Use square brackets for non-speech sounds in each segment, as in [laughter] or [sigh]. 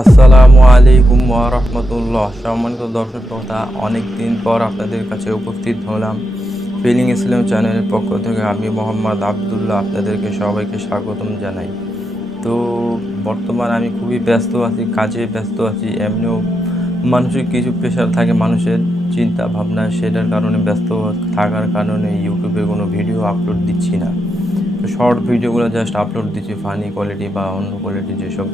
আসসালামু আলাইকুম রহমতুল্লাহ। সম্মানিত দর্শক শ্রোতা অনেক দিন পর আপনাদের কাছে উপস্থিত হলাম ফিলিং ইসলাম চ্যানেলের পক্ষ থেকে। আমি মোহাম্মদ আবদুল্লাহ, আপনাদেরকে সবাইকে স্বাগতম জানাই। তো বর্তমান আমি খুবই ব্যস্ত আছি, কাজে ব্যস্ত আছি, এমনিও মানসিক কিছু প্রেশার থাকে মানুষের চিন্তা ভাবনা সেটার কারণে ব্যস্ত থাকার কারণে ইউটিউবে কোনো ভিডিও আপলোড দিচ্ছি না। তো শর্ট ভিডিওগুলো জাস্ট আপলোড দিচ্ছি ফানি কোয়ালিটি বা অন্য কোয়ালিটি যেসব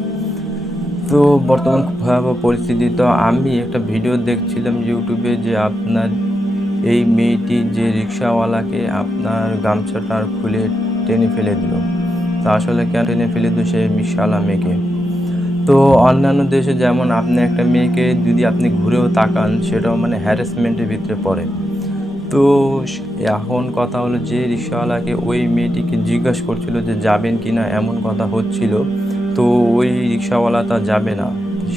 তো বর্তমান খুব ভয়াবহ পরিস্থিতি। তো আমি একটা ভিডিও দেখছিলাম ইউটিউবে যে আপনার এই মেয়েটি যে রিক্সাওয়ালাকে আপনার গামছাটা খুলে টেনে ফেলে দিল। তা আসলে কেন টেনে ফেলে দিল সেই রিক্সাওয়ালা মেয়েকে? তো অন্যান্য দেশে যেমন আপনি একটা মেয়েকে যদি আপনি ঘুরেও তাকান, সেটাও মানে হ্যারাসমেন্টের ভিতরে পড়ে। তো এখন কথা হলো যে রিক্সাওয়ালাকে ওই মেয়েটিকে জিজ্ঞাসা করছিল যে যাবেন কি না এমন কথা হচ্ছিল। তো ওই রিক্সাওয়ালা তা যাবে না।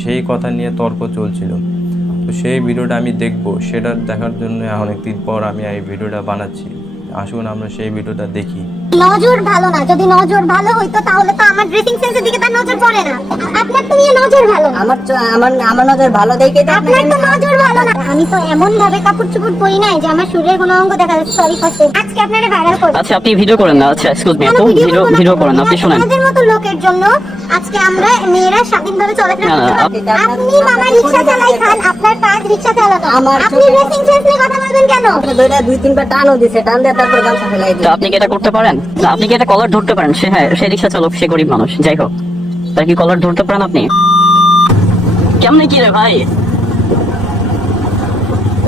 সেই কথা নিয়ে তর্ক চলছিল। তো সেই ভিডিওটা আমি দেখব। সেটা দেখার জন্য অনেকদিন পর আমি এই ভিডিওটা বানাচ্ছি। আসুন আমরা সেই ভিডিওটা দেখি। নজর ভালো না। যদি নজর ভালো হইতো তাহলে তো আমার ড্রেসিং সেন্সের দিকে তার নজর পড়ে না। আপনার তো নিয়ে নজর ভালো আমার আমার আমার নজর ভালো দেখে তো আপনার তো নজর ভালো না। আমি তো এমন ভাবে কাপড় চোপড় পরি নাই যে আমার শরীরের কোনো অঙ্গ দেখা যাচ্ছে। সরি ফার্স্টে আজকে আপনারা ভাইরাল আচ্ছা আপনি ভিডিও করেন না। আচ্ছা এক্সকিউজ মি আপু ভিডিও ভিডিও করেন আপনি শুনেন। আপনাদের মতো লোকের জন্য আজকে আমরা মেয়েরা স্বাধীনভাবে চলাফেরা করতে আপ- আপনি মামা রিক্সা চালাই খান আপনার কাজ রিক্সা চালানো। আমার আপনি ড্রেসিং সেন্স নিয়ে কথা বলবেন কেন? দুইটা দুই তিনবার টানও দিছে টান দিয়ে তারপর গামছা ফেলাই তো আপনি কি এটা করতে পারেন? না আপনি কি একটা কলার ধরতে পারেন? সে হ্যাঁ সে রিক্সা চালক সে গরিব মানুষ যাই হোক। তার কি কলার ধরতে পারেন আপনি? কেমনে কি রে ভাই?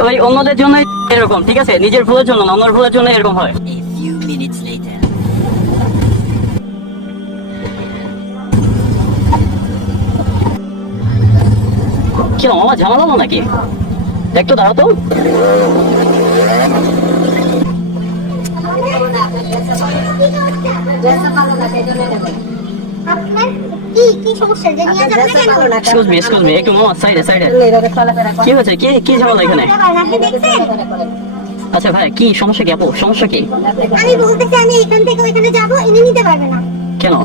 ওই অন্যদের জন্য এরকম ঠিক আছে? নিজের ভুলের জন্য না অন্যের ভুলের জন্য এরকম হয়। কি মামা ঝামেলা হলো নাকি? দেখতো দাঁড়াও তো। কেন? এক্সকিউজ মি এক্সকিউজ মি একটু মামা সাইডে সাইডে এইভাবে চলাফেরা করে। কি হয়েছে? কি কি ঝামেলা এখানে? বুঝতে পারেন, আপনি দেখছেন আচ্ছা ভাই কি সমস্যা কি আপু? সমস্যা কি? আমি বলতেছি আমি এখান থেকে ওইখানে যাব এনে নিতে পারবে না। কেন?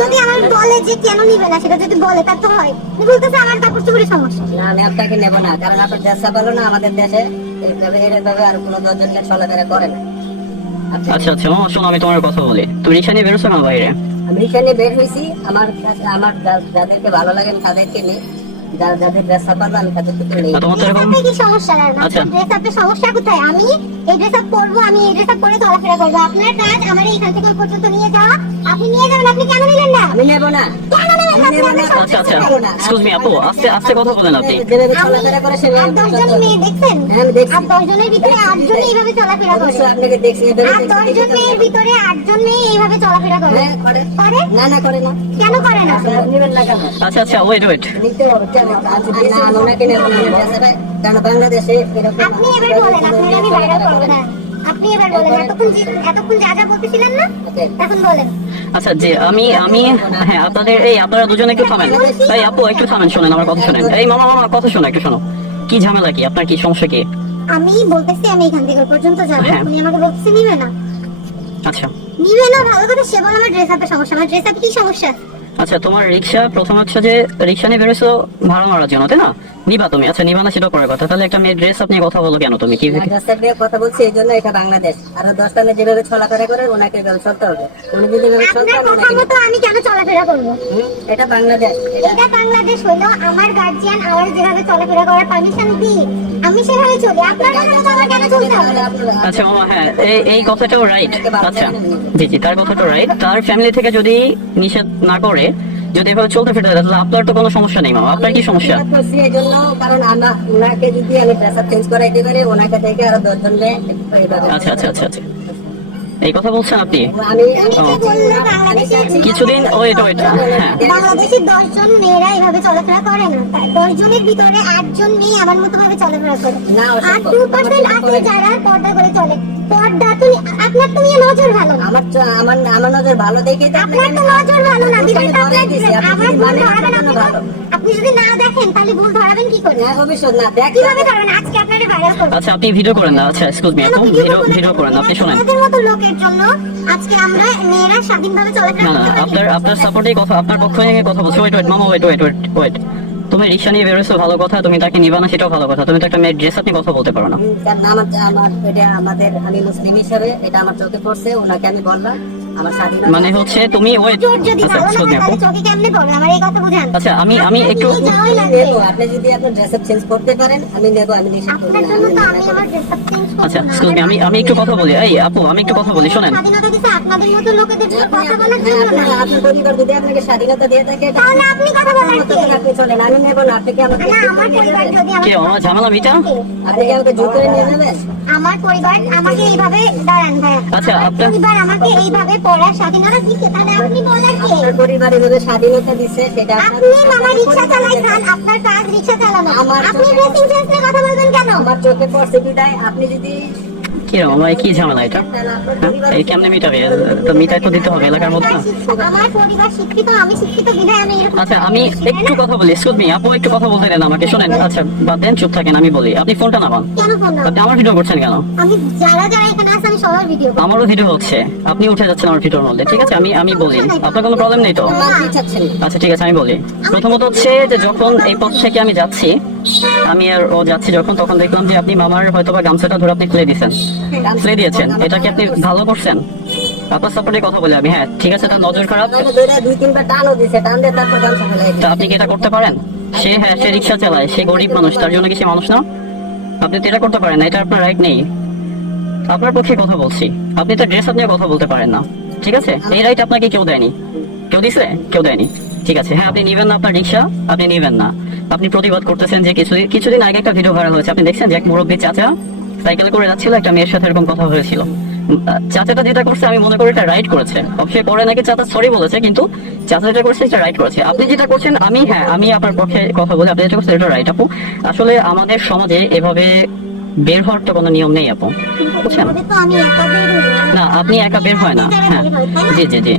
যদি আমার বলে যে কেন নিবে না সেটা যদি বলে তার তো হয়। আমি আমার কাপড় চোপড়ের সমস্যা। না আমি আপনাকে নেব না কারণ আপনার দেশটা ভালো না আমাদের দেশে এইভাবে আর কোনো দশজন চলাফেরা করে না। আচ্ছা আচ্ছা মামা শোনো আমি তোমার কথা বলি। তুমি রিক্সা নিয়ে বেরোছো না বাইরে? আমি এখানে বের হয়েছি। আমার আমার যাদেরকে ভালো লাগে আমি তাদেরকে নিই। যা- যাদের দেশটা ভালো আমি তাদেরকে নেই। আর তোমার তো ড্রেস এরকম আপে কি সমস্যা? না আচ্ছা। সমস্যা কোথায়? আমি এই ড্রেস আপ করব আমি এই ড্রেস আপ করে চলাফেরা করব। আপনার কাজ আমার এইখান থেকে পর্যন্ত নিয়ে যাওয়া। আপনি নিয়ে যাবেন আপনি কেন নিলেন না? আমি নেব না। কেন আচ্ছা আচ্ছা আপনি। কেন? আচ্ছা আচ্ছা বাংলাদেশে আপনি এবার বলেন আপনার আমি ভাইরাল করব না। আপনি এবার বলেন এতক্ষণ যে- এতক্ষণ যা যা বলতেছিলেন না এখন বলেন। আচ্ছা যে আমি আমি হ্যাঁ আপনাদের এই আপনারা দুজনে একটু থামেন। এই আপু একটু থামেন শোনেন আমার কথা শোনেন। এই মামা মামা কথা শোনো একটু শোনো। কি ঝামেলা কি? আপনার কি সমস্যা কি? আমি বলতেছি আমি এখান থেকে পর্যন্ত যাব। হ্যাঁ। উনি আমাকে বলতেছে নিবে না। আচ্ছা। নিবে না ভালো কথা সে বলে আমার ড্রেস আপের সমস্যা। আমার ড্রেস আপ কি সমস্যা? আচ্ছা তোমার রিক্সা প্রথম হচ্ছে যে রিক্সা নিয়ে বেরোছো ভাড়া মারার জন্য তাই না? নিবা তুমি। আচ্ছা নিবা না সেটা পরের কথা। তাহলে একটা মেয়ে ড্রেস আপনি কথা বলো কেন তুমি? কি দেশের নিয়ে কথা বলছি এই জন্য এটা বাংলাদেশ। আর দশটা মেয়ে যেভাবে চলাফেরা করে ওনাকে এভাবে চলতে হবে। উনি যদি এভাবে চলতে হবে ওনাকে আমি কেন চলাফেরা করব? এটা বাংলাদেশ। এটা বাংলাদেশ হলো আমার গার্জিয়ান আমার যেভাবে চলাফেরা করার পারমিশন দিই। আমি সেভাবে চলি। আপনার কথা আমার কেন চলতে হবে? আচ্ছা মামা হ্যাঁ এই এই কথাটাও রাইট আচ্ছা জি জি তার কথাটাও রাইট তার ফ্যামিলি থেকে যদি নিষেধ না করে যদি এভাবে চলতে ফিরতে তাহলে আপনার তো কোনো সমস্যা নেই মামা। আপনার কি সমস্যা? এই জন্য কারণ আমরা ওনাকে যদি আমি ড্রেস চেঞ্জ করাইতে পারি ওনাকে থেকে আরও দশজন আচ্ছা আচ্ছা আচ্ছা আচ্ছা। এই কথা বলছেন আপনি? কিছুদিন ওয়েট ওয়েট হ্যাঁ। বাংলাদেশে মেয়েরা এভাবে চলাফেরা করে না। ভিতরে আটজন মেয়ে আমার মতো ভাবে চলাফেরা করে। না, আর অসম্ভব। আছে যারা পর্দা করে চলে। পর্দা তো আপনার তো নিয়ে নজর ভালো না। আমার আমার আমার নজর ভালো দেখে তো আপনার তো নজর ভালো না। আপনার আমার ভুল মানে ধরাবেন আপনি ভালো আপনি যদি না দেখেন তাহলে ভুল ধরাবেন কি করে? হ্যাঁ ভবিষ্যৎ না দেখ কীভাবে ধরবেন? আজকে আপনারে ভাইরাল করবেন আচ্ছা আপনি ভিডিও করেন না। আচ্ছা এক্সকিউজ মি কেন আপু ভিডিও ভিডিও করেন আপনি শোনেন। আপনাদের মতো লোকের জন্য আজকে আমরা মেয়েরা স্বাধীনভাবে চলাফেরা না না করতে পারি। আপনার আপনার সাপোর্টেই কথা আপনার পক্ষ নিয়ে কথা বলছি। ওয়েট ওয়েট মামা ওয়েট ওয়েট ওয়েট ওয়েট তুমি রিক্সা নিয়ে বেরোছো ভালো কথা, তুমি তাকে নিবা না, সেটাও ভালো কথা। তুমি তো একটা মেয়ের ড্রেস আপনি কথা বলতে পারো না। আমার এটা আমাদের আমি মুসলিম হিসেবে এটা আমার চোখে পড়ছে, ওনাকে আমি বললাম মানে হচ্ছে তুমি যদি আচ্ছা আপু আচ্ছা আমি আমি একটু আপনি যদি আপনার ড্রেস চেঞ্জ করতে পারেন আমি নেব আমি নিষেধ আপনার জন্য তো আমি আমার ড্রেস চেঞ্জ আচ্ছা এক্সকিউজ আমি আমি একটু কথা বলি। এই আপু আমি একটু কথা বলি শোনেন। আপনাদের মতো লোকেদের আপনি- কথা বলার জন্য আপনার না। আপনার পরিবার যদি আপনাকে স্বাধীনতা দিয়ে থাকে তাহলে আপনি কথা বলার মতো কে? আপনি চলেন আমি নেব না আপনি কি আমাকে আমার পরিবার যদি কি আমার ঝামেলা মিটা আপনি কি আমাকে জোর করে নিয়ে যাবেন? আমার পরিবার আমাকে এইভাবে দাঁড়ান ভাইয়া। আচ্ছা, আপনার- পরিবার আমাকে এইভাবে পড়ার স্বাধীনতা দিচ্ছে। তাহলে আপনি বলেন কি? আপনার পরিবার এভাবে স্বাধীনতা দিচ্ছে সেটা আপনি মামা রিক্সা চালাই খান আপনার কাজ রিকশা চালানো। আমার আপনি ড্রেসিং সেন্স নিয়ে কথা বলবেন কেন? আমার চোখে পড়ছে বিদায় আপনি যদি কি রকম ভাই কি ঝামেলা এটা? হ্যাঁ? এই কেমনে মিটাবে? তো মিটাই তো দিতে হবে এলাকার মধ্যে আমার পরিবার শিক্ষিত আমি শিক্ষিত বিধায় আমি আচ্ছা আমি একটু কথা বলি এক্সকিউজ মি আপু একটু কথা বলতে দেন আমাকে শোনেন আচ্ছা বাদ দেন চুপ থাকেন আমি বলি। আপনি ফোনটা নামান। না আপনি আমার ভিডিও করছেন কেন? আমি যারা যারা এখানে আছে আমি সবার ভিডিও আমারও ভিডিও হচ্ছে। আপনি উঠে যাচ্ছেন আমার ভিডিওর মধ্যে ঠিক আছে? আমি আমি বলি। আপনার কোনো প্রবলেম নেই তো। আচ্ছা ঠিক আছে আমি বলি। প্রথমত হচ্ছে যে যখন এই পথ থেকে আমি যাচ্ছি আমি আর ও যাচ্ছি যখন তখন দেখলাম যে আপনি মামার হয়তো বা গামছাটা ধরে আপনি খুলে দিয়েছেন। খুলে দিয়েছেন। এটা কি আপনি ভালো করছেন? আপনার সাপোর্টে কথা বলে আমি হ্যাঁ ঠিক আছে তার নজর খারাপ। দুই তিনবার টানও দিছে টান দিয়ে তারপর গামছা ফেলে তা আপনি কি এটা করতে পারেন? সে হ্যাঁ সে রিক্সা চালায় সে গরিব মানুষ তার জন্য কি সে মানুষ না? আপনি তো এটা করতে পারেন না এটা আপনার রাইট নেই। আপনার পক্ষে কথা বলছি। আপনি তো ড্রেস নিয়ে কথা বলতে পারেন না ঠিক আছে? এই রাইট আপনাকে কেউ দেয়নি। কেউ দিছে? কেউ দেয়নি। ঠিক আছে হ্যাঁ আপনি নিবেন না আপনার রিক্সা আপনি নিবেন না। আপনি প্রতিবাদ করতেছেন যে কিছুদিন কিছুদিন আগে একটা ভিডিও ভাইরাল হয়েছে। আপনি দেখছেন যে এক মুরব্বী চাচা সাইকেল করে যাচ্ছিল, একটা মেয়ের সাথে এরকম কথা হয়েছিল। চাচাটা যেটা করছে, আমি মনে করি এটা রাইট করেছে। সে পরে নাকি চাচা সরি বলেছে, কিন্তু চাচা যেটা করছে এটা রাইট করেছে। আপনি যেটা করছেন, আমি হ্যাঁ আমি আপনার পক্ষে কথা বলি। আপনি যেটা করছেন এটা রাইট আপু। আসলে আমাদের সমাজে এভাবে বের হওয়ার তো কোনো নিয়ম নেই, আপু। বুঝছেন? না। আপনি একা বের হয় না। হ্যাঁ। জি জি জি।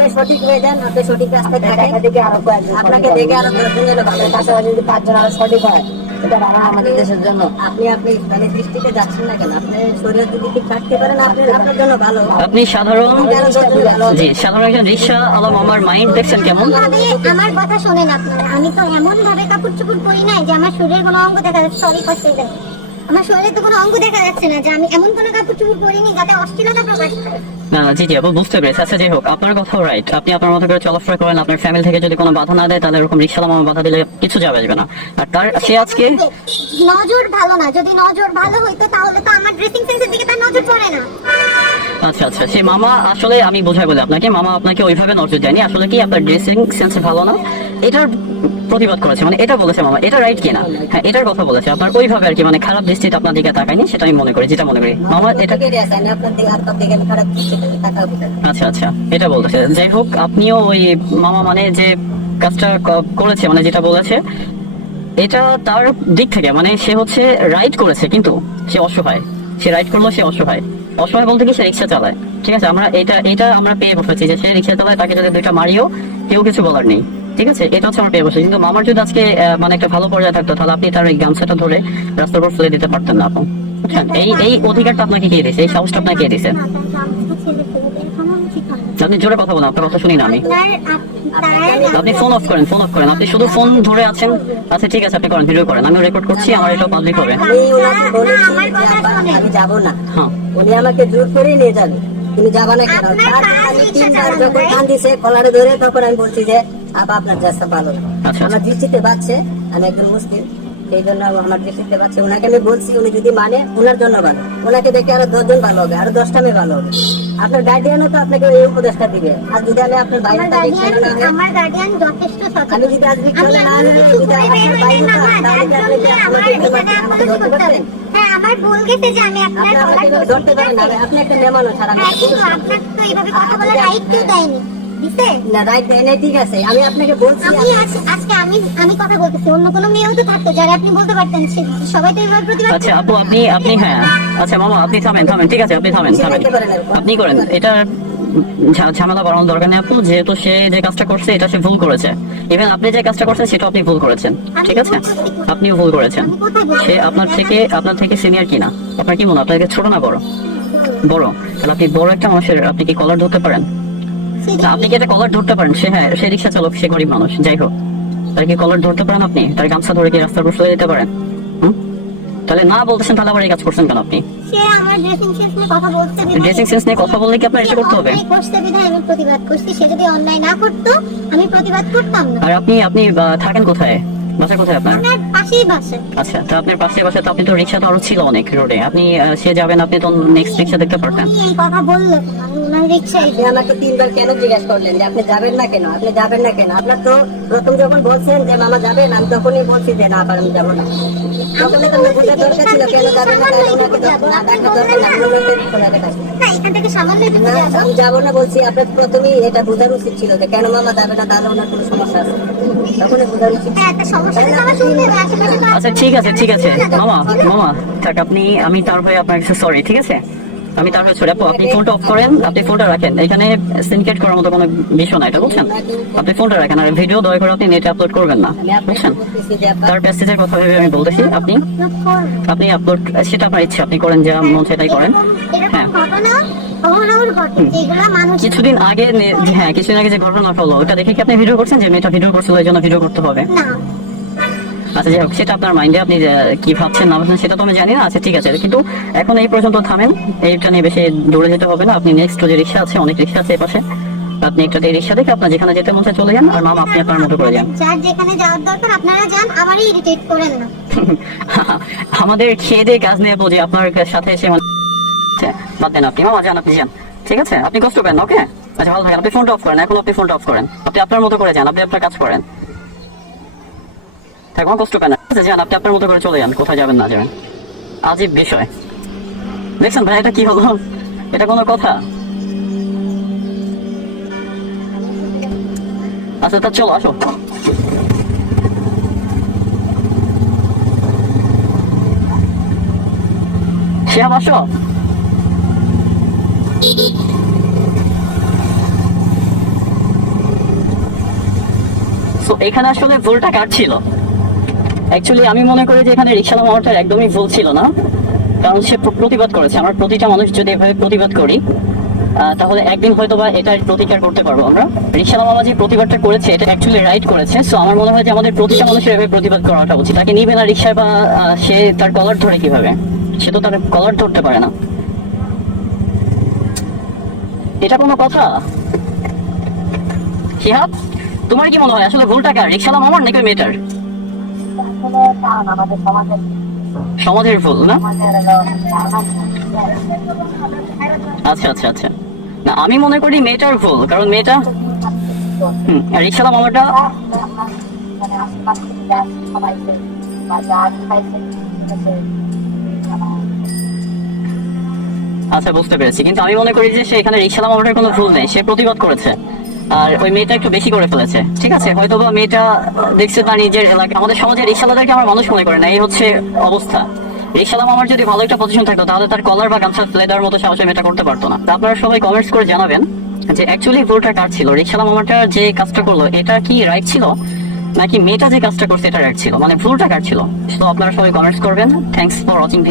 আপনি সমাজের প্রত্যেকটা মেয়েরে যেভাবে বলতে পারেন? আপনি সঠিক হয়ে যান আপনি সঠিক রাস্তায় থাকেন। দেখে আরও কয়েকজন আপনাকে দেখে আরও দশজন যেন ভালো পাশাপাশি যদি পাঁচজন আরও সঠিক হয় এটা আমাদের দেশের জন্য। আপনি আপনি মানে দৃষ্টিতে যাচ্ছেন না কেন? আপনি শরীর যদি ঠিক থাকতে পারেন আপনি আপনার জন্য ভালো। আপনি সাধারণ জি সাধারণ একজন রিক্সা আলাম আমার মাইন্ড দেখছেন কেমন? আমার কথা শোনেন আপনারা আমি তো এমন ভাবে কাপড় চোপড় পরি নাই যে আমার শরীরের কোনো অঙ্গ দেখা যাচ্ছে সরি কষ্ট আমার শরীরে তো কোনো অঙ্গ দেখা যাচ্ছে না যে আমি এমন কোনো কাপড় চোপড় পরিনি যাতে অশ্লীলতা প্রকাশ করে। না না জি জি আপু বুঝতে পেরেছি। আচ্ছা যাই হোক আপনার কথাও রাইট আপনি আপনার মতো করে চলাফেরা করেন আপনার ফ্যামিলি থেকে যদি কোনো বাধা না দেয় তাহলে এরকম রিক্সা বাধা দিলে কিছু যাবে আসবে না। আর তার সে আজকে নজর ভালো না যদি নজর ভালো হইতো তাহলে তো আমার ড্রেসিং সেন্সের দিকে তার নজর পড়ে না। আচ্ছা আচ্ছা সেই মামা আসলে আমি বোঝাই বলে আপনাকে মামা আপনাকে ওইভাবে নজর দেয়নি। আসলে কি আপনার ড্রেসিং সেন্স ভালো না? এটার প্রতিবাদ করেছে মানে এটা বলেছে মামা এটা রাইট কিনা? হ্যাঁ এটার কথা বলেছে। আপনার ওইভাবে আর কি মানে খারাপ দৃষ্টিতে আপনার দিকে তাকায়নি সেটা আমি মনে করি যেটা মনে করি। মামা এটা আচ্ছা আচ্ছা এটা বলতেছে। যাই হোক, আপনিও ওই মামা মানে যে কাজটা করেছে মানে যেটা বলেছে, এটা তার দিক থেকে মানে সে হচ্ছে করেছে, কিন্তু সে অসহায়। সে করল, সে অসহায়। অসহায় বলতে কি, সে রিক্সা চালায়, ঠিক আছে? আমরা এটা এটা আমরা পেয়ে বসেছি যে সে রিক্সা চালায়, তাকে যদি দুইটা মারিও, কেউ কিছু বলার নেই, ঠিক আছে? এটা হচ্ছে আমরা পেয়ে বসেছি। কিন্তু মামার যদি আজকে মানে একটা ভালো পর্যায়ে থাকতো, তাহলে আপনি তার এই গামছাটা ধরে রাস্তার উপর ফেলে দিতে পারতেন না আপনি এই এই অধিকারটা আপনাকে কে দিয়েছে? এই সাহসটা আপনাকে কে দিয়েছে। আপনি জোরে কথা বলেন আপনার কথা শুনি না আমি। আপ- আপনি ফোন অফ করেন ফোন অফ করেন। আপনি শুধু ফোন ধরে আছেন? আচ্ছা ঠিক আছে আপনি করেন ভিডিও করেন। আমি রেকর্ড করছি আমার এটা পাবলিক হবে। আমি যাব না। হ্যাঁ। উনি আমাকে জোর করে নিয়ে যাবে। তুমি যাবা না কেন? আমি তিনবার যখন কান দিছে কলারে ধরে তখন আমি বলছি যে আবা আপনার রাস্তা ভালো আচ্ছা। আমার দৃষ্টিতে বাচ্চে আমি একজন মুসলিম। সেই জন্য আমার দৃষ্টিতে বাচ্চে ওনাকে আমি বলছি উনি যদি মানে ওনার জন্য ভালো। ওনাকে দেখে আরও দশজন ভালো হবে আরও দশটা মেয়ে ভালো হবে। আপনার গার্ডিয়ানও তো আপনাকে এই উপদেশটা দিবে। আর যদি আমি আপনার বাইরে আমার গার্ডিয়ান আমার গার্ডিয়ান যথেষ্ট আমি যদি আজকে চলে না যদি আমার বাইরে তাহলে আপনি আমাকে। আমাকে ধরতে হ্যাঁ আমার ভুল গেছে যে আমি আপনার আমাকে দোষ ধরতে পারেন আপনি একটা মেয়ে মানুষ আর আমি। আপনার তো এইভাবে কথা বলার রাইট কেউ দেয়নি। দিছে? না রাইট দেয় নাই ঠিক আছে। আমি আপনাকে বলছি আমি আজকে আমি আমি কথা বলতেছি অন্য কোনো মেয়েও তো থাকতো যারা আপনি বলতে পারতেন সবাই তো এবার প্রতিবাদ আচ্ছা আপু আপনি আপনি হ্যাঁ। আচ্ছা মামা আপনি থামেন থামেন ঠিক আছে আপনি থামেন থামেন। আপনি করেন। এটা ঝামেলা বাড়ানোর দরকার নেই আপু। যেহেতু সে যে কাজটা করছে এটা সে ভুল করেছে। ইভেন আপনি যে কাজটা করছেন সেটা আপনি ভুল করেছেন ঠিক আছে? আপনিও ভুল করেছেন? সে আপনার থেকে আপনার থেকে সিনিয়র কিনা? আপনার কি মনে হয়? আপনার ছোট না বড়? বড়। তাহলে আপনি বড় একটা মানুষের আপনি কি কলার ধরতে পারেন? না, আপনি কি একটা কলার ধরতে পারেন? সে হ্যাঁ সে রিক্সা চালক সে গরিব মানুষ যাই হোক। তার কি কলার ধরতে পারেন আপনি? তার গামছা ধরে কি রাস্তার উপর দিতে পারেন? তাহলে না বলতেছেন তাহলে আবার এই কাজ করছেন কেন আপনি? ড্রেসিং সেন্স নিয়ে কথা বললে কি আপনার এটা করতে হবে? অন্যায় করছে বিধায় আমি প্রতিবাদ করছি সে যদি অন্যায় না করতো আমি প্রতিবাদ করতাম না। আর আপনি আপনি থাকেন কোথায়? বাসা কোথায় আপনার? আপনার পাশেই বাসে। আচ্ছা তো আপনার পাশে বাসা তো আপনি তো রিক্সা তো আরও ছিল অনেক রোডে আপনি সে যাবেন আপনি তো নেক্সট রিক্সা দেখতে পারতেন। এই কথা আপনি আমাকে তিনবার কেন জিজ্ঞাসা করলেন যে আপনি যাবেন না কেন? আপনি যাবেন না কেন? আপনার তো প্রথম যখন বলছেন যে মামা যাবেন আমি তখনই বলছি যে না পারেন যাব না। তখন তো আমার দরকার ছিল কেন যাবেন না কেন ওনাকে ডাকার দরকার না আমি যাব। না। বলছি আপনার প্রথমেই এটা বোঝার উচিত ছিল যে কেন মামা যাবে না তাহলে ওনার কোনো সমস্যা আছে। তখনই বোঝার উচিত ছিল। হ্যাঁ, আচ্ছা ঠিক আছে ঠিক আছে। মামা মামা থাক আপনি আমি তার হয়ে আপনার কাছে সরি ঠিক আছে? আমি তার সরি আপু আপনি ফোনটা অফ করেন, আপনি ফোনটা রাখেন। এখানে সিনকেট করার মতো কোনো বিষয় না এটা বুঝছেন? আপনি ফোনটা রাখেন, আর ভিডিও দয়া করে আপনি নেটে আপলোড করবেন না, বুঝছেন? তার প্যাসেজের কথা ভেবে আমি বলতেছি, আপনি আপনি আপলোড সেটা আপনার ইচ্ছা, আপনি করেন যা মন সেটাই করেন। হ্যাঁ। কিছুদিন আগে হ্যাঁ কিছুদিন আগে যে ঘটনা হলো ওটা দেখে কি আপনি ভিডিও করছেন? যে মেয়েটা ভিডিও করছিল, এই জন্য ভিডিও করতে হবে। না। আচ্ছা যাই হোক সেটা আপনার মাইন্ডে আপনি কি ভাবছেন না ভাবছেন সেটা তো আমি জানি না। আচ্ছা ঠিক আছে। কিন্তু এখন এই পর্যন্ত থামেন। এইটা নিয়ে বেশি দৌড়ে যেতে হবে না। আপনি নেক্সট যে রিক্সা আছে অনেক রিক্সা আছে এই পাশে। আপনি একটা রিক্সা দেখে আপনার যেখানে যেতে মন চলে যান আর মামা আপনি আপনার মতো করে যান। যার যেখানে যাওয়ার দরকার আপনারা যান আমারই ইরিটেট করেন না। [laughs] আমাদের খেয়ে দিয়ে কাজ নিয়ে বুঝি আপনার সাথে এসে মানে আচ্ছা, বাদ দেন আপনি। মামা যান আপনি যান। ঠিক আছে? আপনি কষ্ট করেন ওকে? আচ্ছা ভালো থাকেন। আপনি ফোনটা অফ করেন। এখন আপনি ফোনটা অফ করেন। আপনি আপনার মতো করে যান আপনি আপনার কাজ করেন। কোনো কষ্ট করেন না। আচ্ছা যান আপনি আপনার মতো করে চলে যান, কোথায় যাবেন না যাবেন। আজীব বিষয়। দেখছেন ভাই, এটা কি হলো? এটা কোনো কথা? আচ্ছা তা চলো, আসো। শিহাব আসো। এখানে আসলে ভুলটা কার ছিল? অ্যাকচুয়ালি আমি মনে করি যে এখানে রিক্সালা মামাটার একদমই ভুল ছিল না। কারণ সে প্রতিবাদ করেছে। আমরা প্রতিটা মানুষ যদি এভাবে প্রতিবাদ করি তাহলে একদিন হয়তো বা এটার প্রতিকার করতে পারব আমরা। রিক্সালা মামা যে প্রতিবাদটা করেছে, এটা অ্যাকচুয়ালি রাইট করেছে। সো আমার মনে হয় যে আমাদের প্রতিটা মানুষের এভাবে প্রতিবাদ করাটা উচিত। তাকে নিবে না রিক্সায় বা সে তার কলার ধরে কীভাবে? সে তো তার কলার ধরতে পারে না। এটা কোনো কথা? শিহাব, তোমার কি মনে হয়? আসলে ভুলটা কার? রিক্সালা মামার নাকি ওই মেয়েটার? সমাজের ভুল, না? আচ্ছা আচ্ছা আচ্ছা। না, আমি মনে করি মেয়েটার ভুল, কারণ মেয়েটা হুম রিক্সালা মামাটা আচ্ছা বুঝতে পেরেছি। কিন্তু আমি মনে করি যে সে এখানে রিক্সালা কোনো ভুল নেই, সে প্রতিবাদ করেছে। আর ওই মেয়েটা একটু বেশি করে ফেলেছে। ঠিক আছে? হয়তো বা মেয়েটা দেখছে তার নিজের এলাকা আমাদের সমাজে রিক্সালাদেরকে আমার মানুষ মনে করে না। এই হচ্ছে অবস্থা। রিক্সালা মামার যদি ভালো একটা পজিশন থাকতো, তাহলে তার কলার বা গামছা ফেলে দেওয়ার মতো সাহসে মেয়েটা করতে পারতো না। আপনারা সবাই কমেন্টস করে জানাবেন যে অ্যাকচুয়ালি ভুলটা কার ছিল? রিক্সালা মামাটা যে কাজটা করল, এটা কি রাইট ছিল? নাকি মেয়েটা যে কাজটা করছে, এটা রাইট ছিল? মানে ভুলটা কার ছিল? তো আপনারা সবাই কমেন্টস করবেন। Thanks for watching video